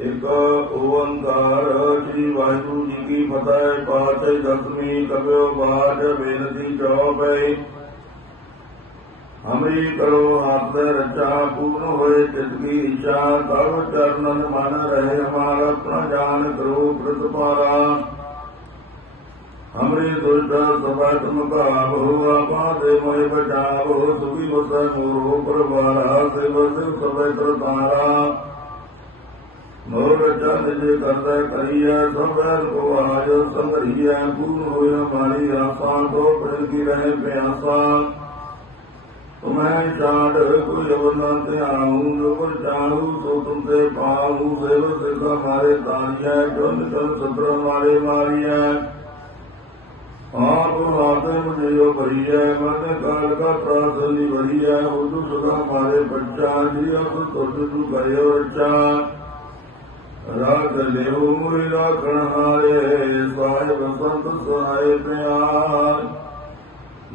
ਇੱਕ ਓੰਕਾਰ ਸ੍ਰੀ ਵਾਹਿਗੁਰੂ ਜੀ ਕੀ ਫਤਿਹ, ਪਾਤਸ਼ਾਹੀ ਦਸਵੀਂ ਕਬਿਓ ਬਾਜ ਬੇਨਤੀ ਚੌਪਈ। ਹਮਰੀ ਕਰੋ, ਹੱਥ ਰਚਾ ਪੂਰਨ ਹੋਏ ਚਿਤ ਕੀ ਇੱਛਾ ਤਵ ਚਰਨਨ ਮਨ ਰਹੇ ਹਮਾਰਾ ਆਪਣਾ ਜਾਨ ਕਰੋ ਪ੍ਰਤਪਾਰਾ ਹਮਰੀ ਦੁਰਦ ਸਭਾ ਤੁਮ ਭਾਵ ਆਪਾ ਦੇ ਮੋਹਿ ਬਚਾਵ ਸੁਖੀ ਵਸੈ ਮੋਰੋ ਪਰਵਾਰਾ, ਸੇਵ ਸਿਵ ਸਭੈ ਤਰਤਾਰਾ। ਮੋਰ ਰਚਾ ਨਿਜ ਕਰਦਾ ਕਰੀਐ, ਸਭੈ ਕੋ ਆਜ ਸੰਗਰੀਐ ਪੂਰਨ ਹੋਇ ਹਮਾਰੀ ਆਸਾਂ ਤੋਂ ਪ੍ਰਣ ਕੀ ਰਹੇ ਪਿਆਸਾ। ਤੁਮੈ ਛਾੜ ਕੋਈ ਅਵਨਾ ਧਿਆਉ ਜੋ ਪਰ ਚਾਹੂ ਸੋ ਤੁਮ ਤੇ ਪਾਉ ਸੇਵ ਸਿਖਾ ਮਾਰੇ ਤਾਣੀਐ ਚੁੰਨ ਚੁੰਨ ਸਤਰ ਮਾਰੇ ਮਾਰੀਐ। ਆਪ ਹਾਤੇ ਮੁਝਿਓ ਭਰੀਐ, ਮਨ ਕਾਲ ਕਾ ਤਰਾਸ ਨਿਵਰੀਐ, ਉਦੁ ਸਦਾ ਮਾਰੇ ਬੱਚਾ ਜੀ ਅਸ ਤੁਧ ਤੂ ਕਰਿਓ ਰੱਚਾ। ਰਾਗ ਲਿਓ ਮੁਇ ਰਾਖਣ ਹਾਰੇ, ਸਾਹਿਬ ਸੰਤ ਸਹਾਇ ਪਿਆਰ।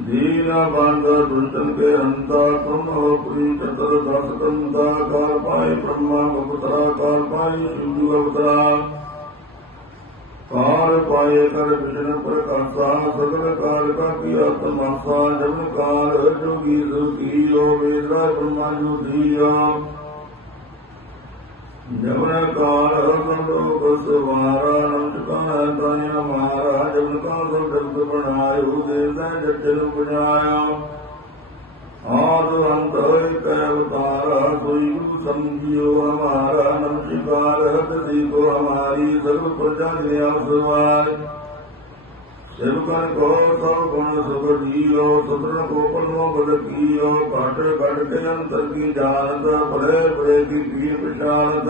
ਦੀਨਾ ਬੰਦ ਦੁਸ਼ਟਨ ਕੇ ਅੰਤਾ, ਤੁਮ ਹੋ ਪੁਰੀ ਚਤਰ ਦਸ ਕੰਦਾ। ਕਾਲ ਪਾਏ ਬ੍ਰਹਮਾ ਮੁਕਤਰਾ ਕਾਲ ਪਾਏ ਸ਼ਿਵ ਅਵਤਰਾ। ਕਾਲ ਪਾਏ ਕਰ ਵਿਸ਼ਨ ਪ੍ਰਕਾਸ਼ਾ, ਸਗਲ ਕਾਲ ਕਾ ਕੀਆ ਤਮਾਸਾ ਜਨ ਕਾਲ ਜੋਗੀ ਸੁਖੀਓ ਵੇਦਾ ਬ੍ਰਹਮਾ ਜੁਧੀਆ ਜਮਨ ਕਾਲ ਸੰਦੋਖ ਸਵਾਰਾ ਨਮਸਕਾਰ ਤਾਇਆ ਮਹਾਰਾਜ ਜਮਨ ਕਾਲ ਸੋ ਜਗਤ ਬਣਾਇਓ ਦੇਦਾ ਜਟਨ ਬੁਝਾਇਆ ਆਦ ਅੰਤ ਏਕ ਅਵਤਾਰਾ, ਸੋਈ ਗੁਰੂ ਸਮਝਿਓ ਹਮਾਰਾ ਨਮਸਕਾਰ ਹਤਿ ਕੋ ਹਮਾਰੀ ਸਰਬ ਪ੍ਰਜਾ ਨੇ ਆਸਵਾਰ ਸਿਰਕਨ ਕੋ ਸਭ ਗੁਣ ਸੁਖ ਜੀਓ ਸੁਤਰਨ ਕੋ ਪਰਮੋ ਬਦ ਕੀਓ ਘਟ ਘਟ ਕੇ ਅੰਤਰ ਕੀ ਜਾਣਤ ਬੜੇ ਬੜੇ ਕੀ ਪੀਰ ਪਛਾਣਤ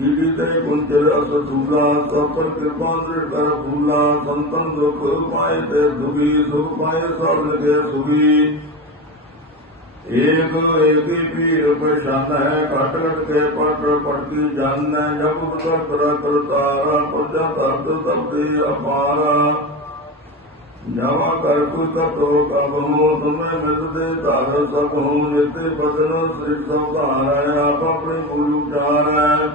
ਜੀਵੀ ਤੇ ਕੁੰਚਰ ਅਸ ਸੂਲਾ ਸਭ ਪਰ ਕਿਰਪਾ ਦ੍ਰਿੜ ਕਰ ਫੂਲਾ, ਸੰਤਨ ਦੁਖ ਪਾਏ ਤੇ ਦੁਖੀ, ਸੁਖ ਪਾਏ ਸਭ ਲਗੇ ਸੁਖੀ। ਏਕ ਏਕੀ ਪੀਰ ਪਛਾਨ ਹੈ ਘਟ ਘਟ ਕੇ ਪਟ ਪਟਕੀ ਜਨ ਜਬ ਕਰ ਕਰ ਕਰਤਾਰਾ ਪਰਜਾ ਤਰਤ ਤਪਦੇ ਅਪਾਰਾ। ਜਾਵਾ ਕਰ ਕੁ ਤਤੋ ਕਬ ਹੋ, ਤੁਮੇ ਮਿਤ ਦੇ ਧਾਰ ਸਭ ਹੋ, ਨਿਤੇ ਬਦਨ ਸ੍ਰੀ ਸਭਾਰੈ ਆਪ ਆਪਣੇ ਗੁਰੂ ਉਚਾਰੈ।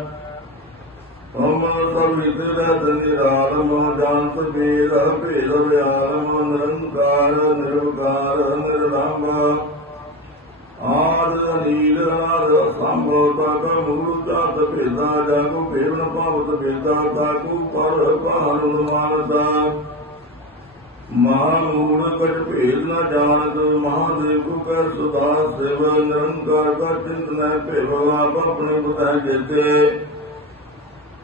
ਹਮ ਸਭ ਵਿਦਿਆ ਨਿਰਾਲਮ, ਜਾਣਤ ਵੇਦ ਭੇਦ ਵਿਆਲਮ, ਨਿਰੰਕਾਰ, ਨਿਰਵਕਾਰ ਨਿਰਲੰਭ ਆਦ ਨੀਲ ਨਾਦ ਸੰਭਵ ਤਕ ਭੇਦਾ ਜਾਗੋ ਭੇਵਨ ਭਾਵਤ ਭੇਦਾ ਤਾਕੂ ਪਰ, ਭਾਨ ਮਾਨਦਾ ਮਹਾਮੂਲ ਕਟ ਭੇਦ ਨ ਜਾਣਤ, ਮਹਾਦੇਵ ਕੋ ਕਰ ਸੁਦਾ ਸਿਵ, ਨਿਰੰਕਾਰ ਕਾ ਚਿੰਤਨ ਭੇਵ ਆਪਣੇ ਬੁਧੈ ਜੇਤੇ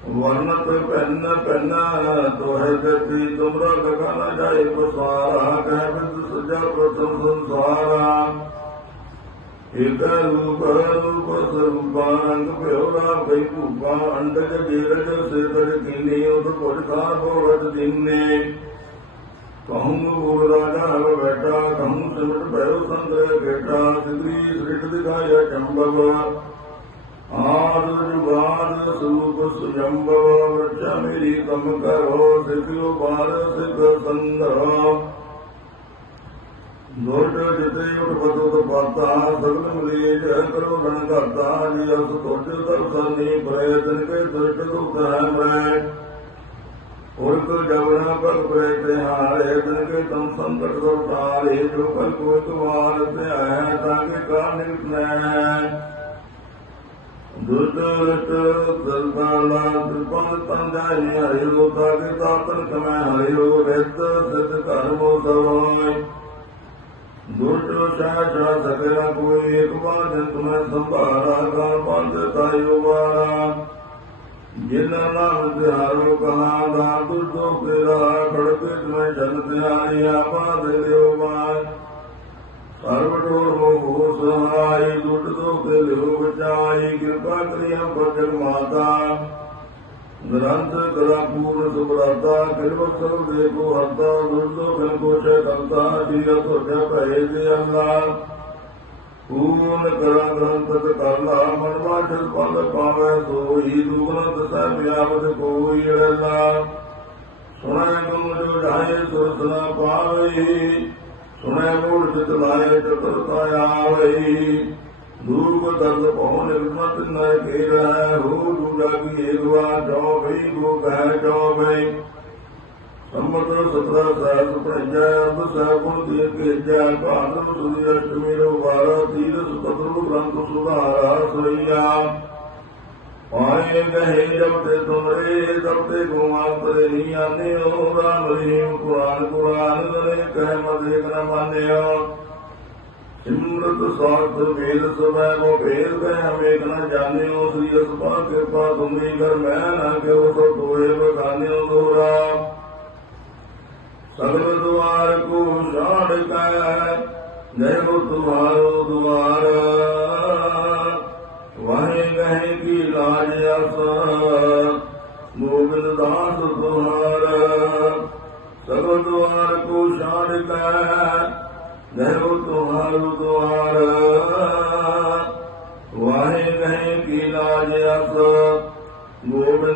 ਵਰਨਤ ਪੈਨ ਪੈਨ ਤੋਹਿ ਗਤੀ ਤੁਮਰਾ ਗਗਨ ਜਾਏ ਪਸਾਰਾ ਕਹਿ, ਬਿਦ ਸਜਾ ਪ੍ਰਥਮ ਸੰਸਾਰ। ਇਕ ਰੂਪ ਰੂਪ ਸਰੂਪਾ ਭਿਉਰਾ ਭਈ ਭੂਪਾ, ਅੰਡਜ ਜੀਰਜ ਸੇਤਰ ਕੀਨੀ ਉਦ ਪੁਰ ਖਾ ਭੋਵਤ ਦਿਨੇ ਕਹੂੰ ਬੋਲ ਰਾਜਾ ਹਵ ਬੈਠਾ, ਕਹੂੰ ਸਿਮਟ ਭਇਓ ਸੰਗ੍ਰਹ ਗੇਟਾ ਸਿਦਰੀ ਸ੍ਰਿਟ ਦਿਖਾਇਆ ਚੰਬਵ। ਆਦ ਜੁਗਾਦ ਸਰੂਪ ਸੁਜੰਬਵ ਵਰਚਾ ਮੇਰੀ ਕਮ ਕਰੋ ਸਿਖਿਓ ਬਾਰ ਸਿਖ ਸੰਧਰੋ। ਨੋਟ ਜਿਤੇ ਉਠ ਬਦੋ ਪਾਤਾ, ਸਗਲ ਮਲੇਜ ਕਰੋ ਰਣ ਕਰਤਾ ਜੀ ਅਸ ਤੋਟ ਦਰਸਨੀ ਪਰੇ, ਤਨ ਕੇ ਦੁਸ਼ਟ ਦੁਖ ਹੈ ਮੈਂ ਉਰਕ ਜਵਨਾ ਪਗ ਪਰੇ ਹਾਰੇ, ਤਨ ਕੇ ਤਮ ਸੰਕਟ ਦੋ ਤਾਰੇ ਜੋ ਕਲ ਕੋ ਇੱਕ ਤੇ ਆਇਆ, ਤਾਂ ਕੇ ਕਾ ਨਿਰਤਨੈ ਦੁਰਦ ਦਰਬਾਲਾ ਦਰਬਾਲ ਤਨ ਜਾਇ ਹਰਿਓ ਤਾਤਨ ਕਮੈ ਹਰਿਓ, ਰਿਤ ਸਿਧ ਕਰਮੋ ਸਵਾਇ ਦੁਰਟ ਸਾਚਾ ਸਗਲਾ ਕੋਈ ਇੱਕ ਬਾਦ ਤੁਮੈ ਸੰਭਾਰਾ ਕਾਲ ਬੰਦ ਤਾਇਓ ਵਾਰਾ ਜਿਨ ਨਾਮ ਤਿਹਾਰੋ ਕਹਾ ਦਾ ਦੁਰਦੋ ਤੇਰਾ ਖੜਕੇ ਤੁਮੈ ਜਨ ਤਿਹਾਰੀ ਆਪਾ ਦੇ ਲਿਓ ਮਾਇ ਸਰਬ ਡੋਰ ਮੋਹ ਸਹਾਈ ਦੁਰਟ ਦੋ ਤੇ ਲਿਓ ਬਚਾਈ ਕਿਰਪਾ ਕਰਿਆ ਬਚਨ ਪੂਰਨ ਸੁਭਰਾਤਾ ਕਿਰਪਾ ਸਰਬ ਦੇ ਕੋ ਹਰਤਾ ਦੁਰਦੋ ਬਿਨ ਕੋਸ਼ੇ ਕਰਤਾ ਜੀ ਤੁਹਾਡੇ ਭਏ ਦੇ ਅੱਲਾ ਪੂਰਨ ਕਰਾ ਗ੍ਰੰਥ ਕਰ ਲਾ ਮਨ ਪਲ ਪਾਵੇ ਸੋਈ ਦੁਗਨ ਦਸੈ ਵਿਆਪਤ ਕੋਈ ਅੜਲਾ। ਸੁਣੈ ਗੁਣ ਜੋ ਢਾਏ ਸੁਰਤ ਨਾ ਪਾਵੇ ਸੁਣੈ ਮੂੜ ਚਿਤ ਲਾਏ ਚਤੁਰਤਾ ਆਵੇ ਦੂਰ ਦਰਦ ਭਉ ਨਿਰਮਤ ਨਰ ਕੇ ਰਹਿ ਹੋ ਦੂਰਾ ਕੀ ਏਕ ਜੋ ਭਈ ਗੋ ਕਹਿ ਜੋ ਭਈ ਸੰਮਤ ਸਤਰਾ ਸਹਿਸ ਪ੍ਰਜਾ ਅਰਧ ਸਹਿ ਗੁਣ ਦੀ ਕੇ ਜੈ ਅਸ਼ਟਮੀ ਰੋ ਵਾਰਾ ਤੀਰਸ ਪਤਰੂ ਗ੍ਰੰਥ ਸੁਧਾਰਾ ਸਈਆ ਪਾਏ ਗਏ ਜਬ ਤੇ ਤੁਮਰੇ ਤਬ ਤੇ ਗੁਮਾਨ ਨਹੀਂ ਆਨੇ ਹੋ ਰਾਮ ਰਹੀਮ ਕੁਰਾਨ ਕੁਰਾਨ ਨਰੇ ਕਹਿ ਮਤ ਏਕ ਮਾਨਿਓ ਸਿਮਰਤ ਸਾਥ ਵੇਦ ਸਭੈ ਕੋ ਭੇਦ ਗਏ ਹਮ ਨ ਜਾਣਿਓ। ਸ੍ਰੀ ਅਸਪਾ ਕਿਰਪਾ ਤੁਮਰੀ ਕਰ, ਮੈਂ ਨਾ ਕਿਉ ਸੋ ਦੋਏ ਬਖਾਨਿਓ ਦੋਰਾ। ਸਗਲ ਦੁਆਰ ਕੋ ਛਾੜ ਕੈ ਜੈ ਹੋ ਦੁਆਰ। ਵਾਹੇ ਗਏ ਕੀ ਲਾਜ ਅਸ ਗੋਬਿੰਦ ਦਾਸ ਤੁਹਾਰ ਸਗਲ ਦੁਆਰ ਕੋ ਛਾੜ ਕੈ ਜੈ